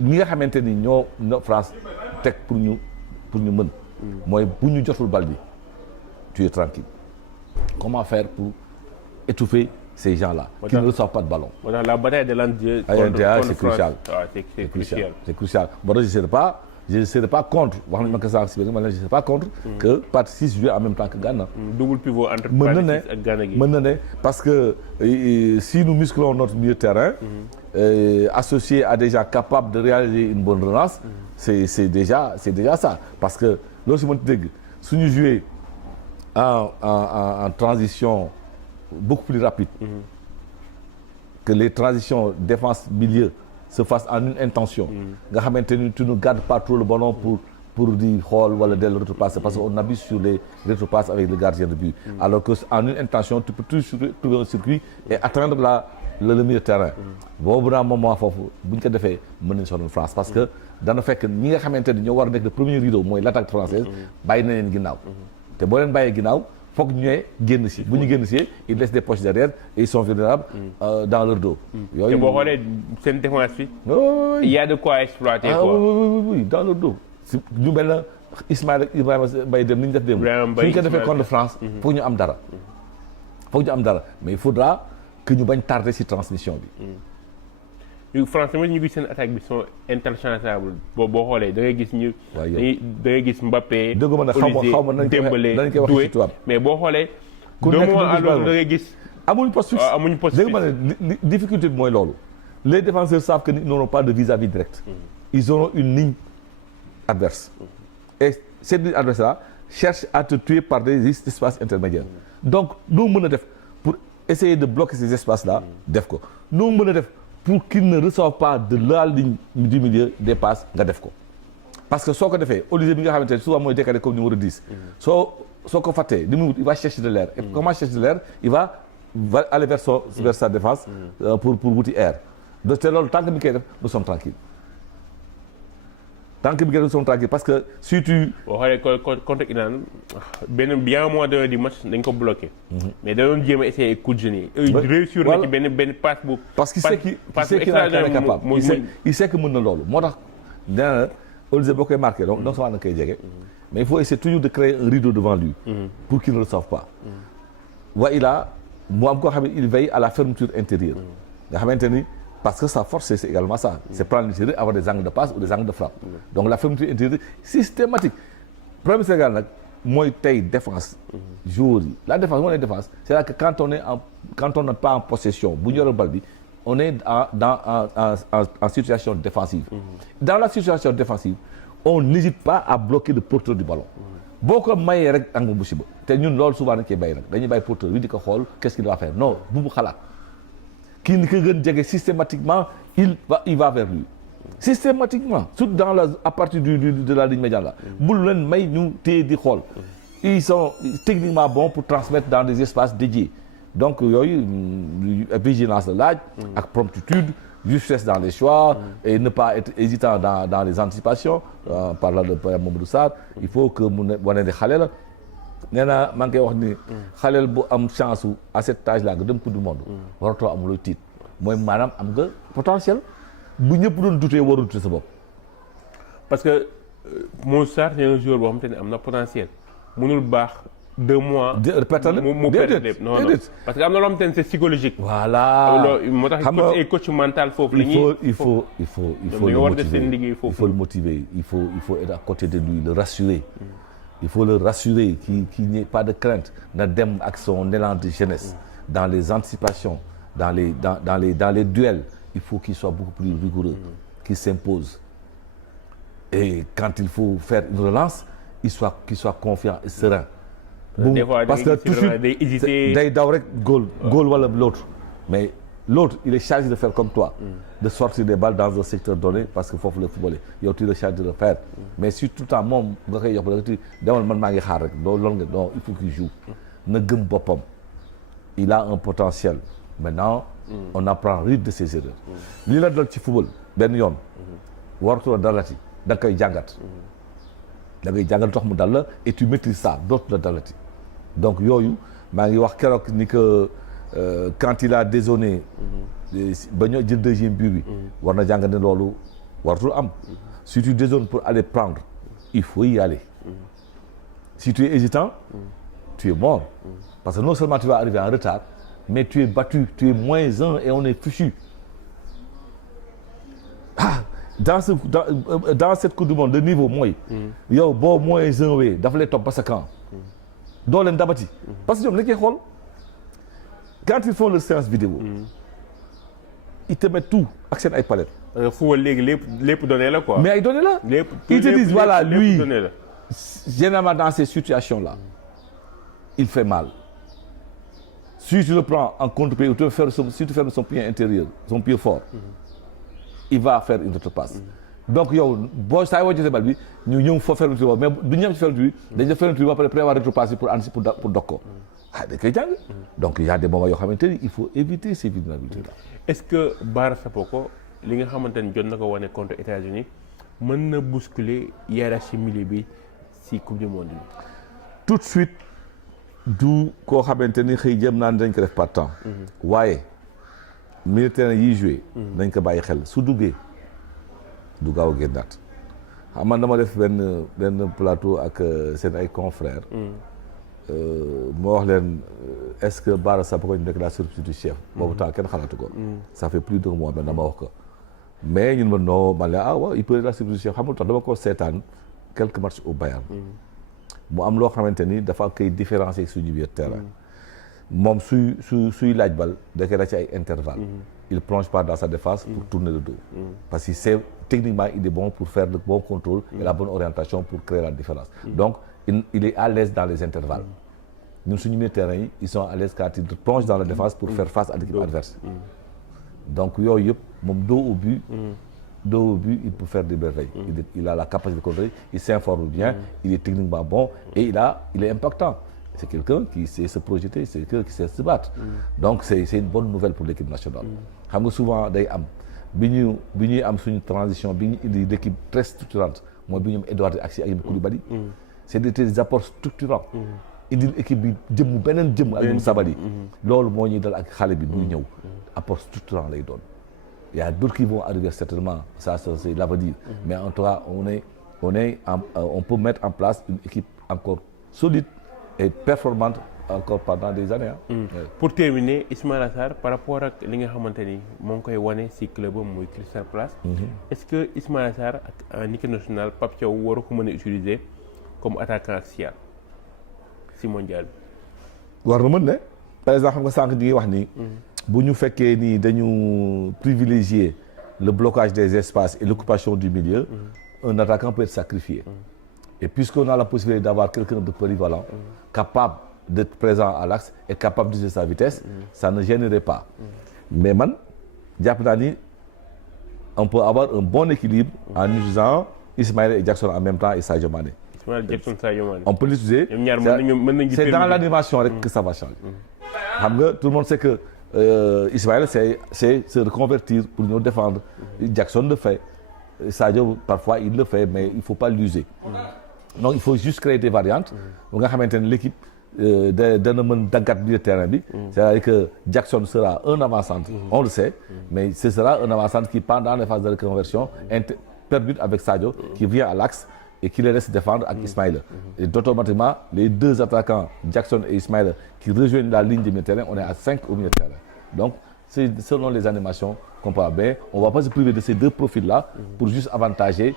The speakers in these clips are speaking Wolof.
ñi nga xamante ni ñoo France teg pour ñu mën. mooy bu ñu jotul bal bi tu es tranquille comment faire pour étouffer ces gens-là qui ne reçoivent pas de ballon. La bataille de l'Andieu c'est crucial. C'est crucial. Bon, je ne serai pas contre wax nañu ma ko sànq si biir je ne serai pas contre. que Pathé Ciss joue en même temps que Gana. double pivot entre Pathé Ciss ak Gana gi. mën na ne parce que si nous musclons notre milieu de terrain. Associé à des gens capables de réaliser une bonne relance. c'est déjà ça parce que loolu si mënti dégg suñu jouer en transition beaucoup plus rapide. Que les transitions défense milieu se fassent en une intention. nga xamante ni tu ne gardes pas trop le ballon pour di xool wala del retrepasser parce qu'on abuse sur les retrepasses avec le gardien de but. Alors que en une intention tu peux toujours trouver un circuit et atteindre le milieu de terrain. boobu naa moment foofu bu ñu ko defee mën nañu sonal France parce que dana fekk ñi nga xamante ni ñoo war a nekk le premier rideau mooy l'attaque française bàyyi na leen ginnaaw. te boo leen bàyyee ginnaaw foog ñëwee génn si bu ñu génn si ils laissent des poches derrière et ils sont vulnérables dans leur dos. yooyu te boo xoolee seen défense bi. il y a de quoi exploiter quoi. oui dans leur dos. si ñu mel na Ibrahima Mbaye dem ni ñu def démb. suñ ko defee contre France. foog ñu am dara. mais il faudra que ñu bañ tarder ci transmission bi. France tamit ñu gis seen attaque bi sont interchangeables boo xoolee da ngay gis ñu. da ngay gis Mbappé. dëgg ma ne xaw ma nañ koy wax ci tubaab mais boo xoolee. ku nekk da ngay gis. amuñu poste fixe dëgg ma ne difficulté bi mooy loolu. les défenseurs savent que ils n'auront pas de vis-à-vis direct. ils auront une ligne adverse. et cette ligne adverse là cherche à te tuer par des espaces intermédiaires. donc noo mën a def pour essayer de bloquer ces espaces là def ko noo mën a def. pour qu'ils ne reçoivent pas de la ligne du milieu des passes nga def ko parce que soo ko defee Olivier bi nga xamante ne souvent mooy décalé comme numéro 10 soo ko fàttee li muy wut il va chercher de l'air et comment chercher de l'air il va aller vers sa défense pour wuti air donc te loolu tant que mi koy def nous sommes tranquilles parce que si tu. boo xoolee contre Iran bien moins de match dañ ko bloqué. mais da doon jéem a essayer coup de génie. réussir na ci benn passe bu. parce qu'il sait qu'il est capable il sait que mën na loolu moo tax nee na Olivier boo koy marqué donc souvent na koy jege. mais il faut essayer toujours de créer un rideau devant lui. pour qu'il ne reçoive pas. mu am koo xam ne il veille à la fermeture intérieure. nga xamante ni. parce que sa force c'est également ça c'est prendre l'intérieur avoir des angles de passe ou des angles de frappe donc la fermeture intérieure systématique problème Sénégal nag mooy tey défense joueurs yi la défense moo ne défense c'est-à-dire que quand on n'est pas en possession bu ñu yore bal bi on est en situation défensive dans la situation défensive on n'hésite pas à bloquer le porteur du ballon boo ko mayee rek angle bu siba te ñun loolu souvent dañ koy bàyyi nag dañuy bàyyi porteur bi di ko xool qu'est-ce qu'il va faire non bu mu xalaat kii ni ko gën jege systématiquement il va vers lui systématiquement surtout à partir de la ligne médiane là bul leen may ñu téye di xool ils sont techniquement bons pour transmettre dans des espaces dédiés donc yooyu vigilance la laaj ak promptitude justesse dans les choix et ne pas être hésitant dans les anticipations parlant de Mamadou Sarr il faut que mu ne wane ne xale la nee naa maa ngi koy wax ni xaleel bu am chance à cet âge là nga dem coupe du monde waratoo am looy tiit mooy maanaam am nga potentiel bu ñëpp doon dutee warul dute sa bopp parce que Mamadou Sarr c'est un joueur boo xamante ne am na potentiel mënul baax 2 mois mu perte lépp non parce que am na loo xamante ne c'est psychologique voilà moo tax coach mental foofu il faut le motiver il faut être à côté de lui le rassurer il faut le rassurer qu'il n'y ait pas de crainte na dem ak son élan de jeunesse dans les anticipations dans les duels il faut qu'il soit beaucoup plus rigoureux qu'il s'impose et quand il faut faire une relance qu'il soit confiant et serein parce que tout de suite day daw rek góol wala l'autre mais l'autre il est chargé de faire comme toi de sortir des balles dans un secteur donné parce que foofu le football yow tu es chargé de le faire mais si tout le temps moom nga koy yox ba da demal man maa ngi xaar rek loolu nga non il faut qu'il joue na gëm boppam il a un potentiel maintenant on apprend vite de ses erreurs lii la dal ci football benn yoon waratu la dalati da nga koy jàngat tax mu dal la et tu maîtrises ça dootu la dalati donc yooyu maa ngi wax keroog ni que quand il a dézonné ba ñoo jël deuxième but bi war na jàng ne loolu waratul am. Si tu dézones pour aller prendre il faut y aller. Si tu es hésitant tu es mort. Parce que non seulement tu vas arriver en retard mais tu es battu, tu es -1 et on est fichu. Dans cette Coupe du Monde le niveau mooy. yow boo -1 wee dafa lay topp ba sa camp. doo leen dabati. parce que ñoom dañ koy xool quand ils font leur séance vidéo. ils te mettent tout ak seen ay palettes. fu léegi lépp donné la quoi. mais ay donné la. ils te disent voilà lui généralement dans ces situations là il fait mal. si tu le prends en contre-pied ou si tu fermes son pied intérieur son pied fort. il va faire une autre passe. donc yow boo saa yoo jotee bal bi ñu ñëw fa fermeture mais du ñu ñëw ci fermeture bi dañu def fermeture ba pare prévoir retropasse pour anticiper pour dog ko. dañ koy jàng. donc il y a des moments yoo xamante ni il faut éviter ces vulnérabilités là. est-ce que Bara Sapoko li nga xamante ni jot na ko wane contre États-Unis mën na bousculer hiérarchie milieu bi ci coupe du monde bi. tout de suite du koo xamante ni xëy jëm naan dañ ko def par temps. waaye militaire yiy joué. nañ ko bàyyi xel su duggee du gaaw a génnaat. xam man dama def benn plateau ak seen ay confrères. moo wax leen est-ce que Bara Sapoko ñu nekk la substitut chef. boobu temps kenn xalaatu ko. ça fait plus d'un mois maintenant dama wax ko. mais ñun ma non man la waaw il peut être la substitut chef xam nga tax dama ko seetaan quelques matchs au Bayern. mu am loo xamante ni dafa koy différencier suñu biir terrain. moom suy laaj bal da koy laaj ci ay intervalle. il plonge pas dans sa défense pour tourner le dos. parce que c'est techniquement il est bon pour faire le bon contrôle et la bonne orientation pour créer la différence. donc il est à l'aise dans les intervalles. ñun suñu milieu terrain yi ils sont à l'aise quand ils plongent dans la défense pour faire face à l'équipe adverse. donc yooyu yëpp moom dos au but il peut faire des merveilles. il a la capacité de contrôler il s'informe bien. il est techniquement bon et il est impactant. c'est quelqu'un qui sait se projeter c'est quelqu'un qui sait se battre. donc c'est une bonne nouvelle pour l'équipe nationale. xam nga souvent day am bi ñuy am suñu transition bi ñu indi l'équipe très structurante mooy bi ñu am Edouard ak Koulibaly. c'est des apports structurants. indil équipe bi beneen jëmm ak ñoom Sabaly. loolu moo ñuy dal ak xale bi buy ñëw. apport structurant lay doon. il y a d'autres qui vont arriver certainement ça c'est l'avenir. mais en tout cas on peut mettre en place une équipe encore solide et performante encore pendant des années. pour terminer Ismaïla Sarr par rapport ak li nga xamante ni moo ngi koy wane ci club am muy Crystal Palace. est-ce que Ismaïla Sarr ak en équipe nationale Pape Thiaw waru ko mën a utiliser comme attaquant axial ci mondial bi. war na mën ne par exemple xam nga sànq di wax ni. bu ñu fekkee ni dañu privilégier le blocage des espaces et l'occupation du milieu. un attaquant peut être sacrifié. et puisqu'on a la possibilité d'avoir quelqu'un de polyvalent. capable d'être présent à l'axe et capable d'utiliser sa vitesse. ça ne gênerait pas. mais man jàpp naa ni on peut avoir un bon équilibre. en utilisant Ismaïla et Jackson en même temps et Sadio Mané. on peut l'utiliser. c'est dans l'animation rek que ça va changer. xam nga tout le monde sait que Ismaïla c'est se reconvertir pour ñëw défendre. Jackson le fait. Sadio parfois il le fait mais il faut pas l'user. donc il faut juste créer des variantes. bu nga xamante ne l'équipe dana mën daggat milieu terrain bi. c'est-à-dire que Jackson sera un avant-centre. on le sait mais ce sera un avant-centre qui pendant les phases de reconversion permute avec Sadio qui vient à l'axe et qui les laisse défendre avec Ismaïla. et automatiquement les deux attaquants Jackson et Ismaïla qui rejoignent la ligne du milieu terrain on est à 5 au milieu terrain. donc c'est selon les animations qu'on peut avoir. On va pas se priver de ces deux profils-là pour juste avantager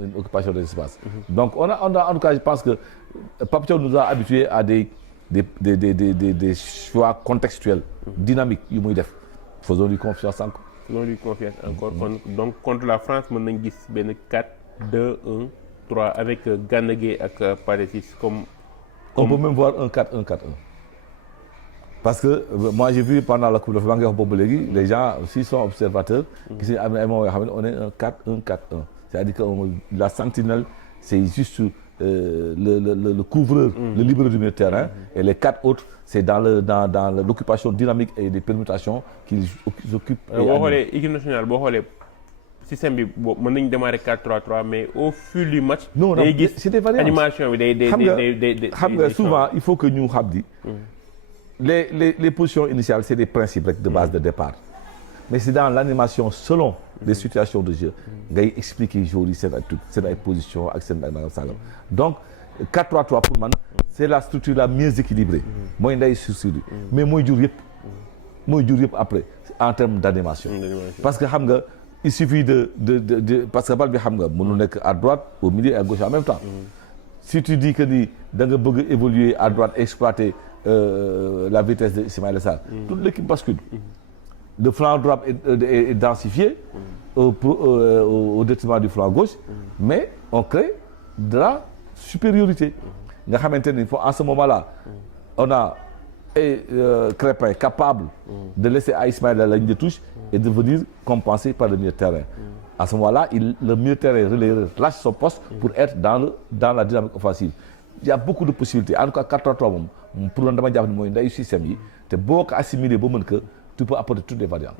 une occupation de l'espace. Donc on a en tout cas je pense que Pape Thiaw nous a habitués à des choix contextuels, dynamiques yu muy def. Faisons-lui confiance encore. Donc contre la France mën nañ gis benn 4-2-1-3 avec Gana Gueye ak Pathé Ciss comme. On peut même voir un 4-1-4-1. parce que moi j'ai vu pendant la Coupe d'Afrique maa ngi wax boobu léegi les gens s'ils sont observateurs. gis nañu am na ay moments yoo xam ne on est un 4-1-4-1 c'est-à-dire que la sentinelle c'est juste le couvreur. Le libéral du milieu de terrain. et les 4 autres c'est dans l'occupation dynamique et des permutations qu'ils occupent. boo xoolee équipe nationale boo xoolee système bi boobu mën nañu démarrer 4-3-3 mais au fil du match. non non c'est des variantes animation bi day xam nga souvent il faut que ñu xam di. les positions initiales c'est des principes rek de base de départ mais c'est dans l'animation selon des situations de jeu ngay expliquer joueurs yi seen ay trucs seen ay position ak seen ay nangam sangam donc 4-3-3 pour man c'est la structure la mieux équilibrée mooy nday structure bi mais mooy jur yëpp après en termes d'animation parce que xam nga il suffit de parce que bal bi xam nga mënu nekk à droite au milieu et à gauche en même temps si tu dis que ni da nga bëgg évoluer à droite exploiter la vitesse de Ismaïla Sarr toute l'équipe bascule le flanc droit est densifié au détriment du flanc gauche mais on crée de la supériorité nga xamante ni en ce moment-là on a Crépin capable de laisser à Ismaïla la ligne de touche et de venir compenser par le milieu de terrain. À ce moment-là, le milieu de terrain relayeur lâche son poste pour être dans la dynamique offensive. Il y a beaucoup de possibilités. En tout cas, 4-3-3 moom pour le dama jàpp ni mooy ndeyu système yi te boo ko assimilé ba mën que tu peux apporter toutes les variantes.